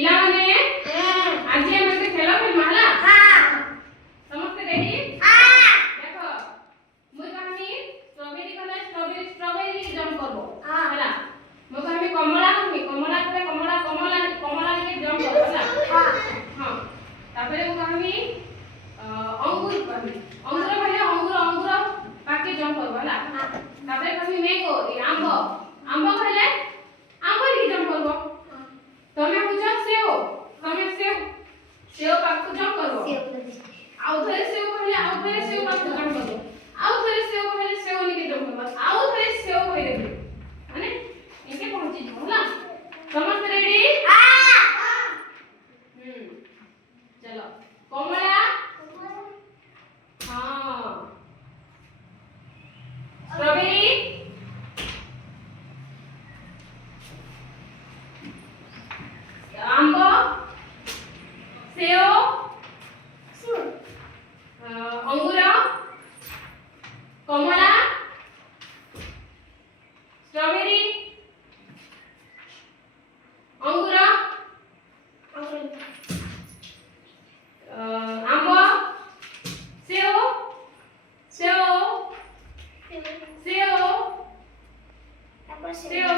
ପିଲାମାନେ ଆଜି ଆମେ ଗୋଟେ ଖେଳ ଖେଳିବା ହେଲା ସମସ୍ତେ ରେଡି ଦେଖ ମୁଁ କହିବି ଷ୍ଟ୍ରବେରୀ କଲେ ଷ୍ଟ୍ରବେରୀ ଷ୍ଟ୍ରବେରୀ ଜମ୍ପ କରବ ହେଲା ମୁଁ କହିବି କମଳା କହିବି କମଳା କଲେ କମଳା କମଳା କମଳା কে ଜମ୍ପ କରବ ହେଲା हां তারপরে ମୁଁ କହିବି अंगूर कहबी अंगूर कहले अंगूर अंगूर पाके जम्प करबो होला तापरे कहबी मैंगो आंबो आंबो कहले आंबो ली जम्प करबो तमे बुझा सेव तमे सेव सेव पाके जम्प करबो आउ थरे सेव कहले आउ थरे सेव पाके जम्प करबो आउ थरे सेव कहले सेव ली जम्प करबो आउ थरे सेव कहि देबी माने इनके पहुंची जो होला समस्त रेडी चलो कमला हाँ स्ट्रॉबेरी आंबो सेव अंगूर कमला स्ट्रॉबेरी अंगूर आंबो सेव सेव सेव सेव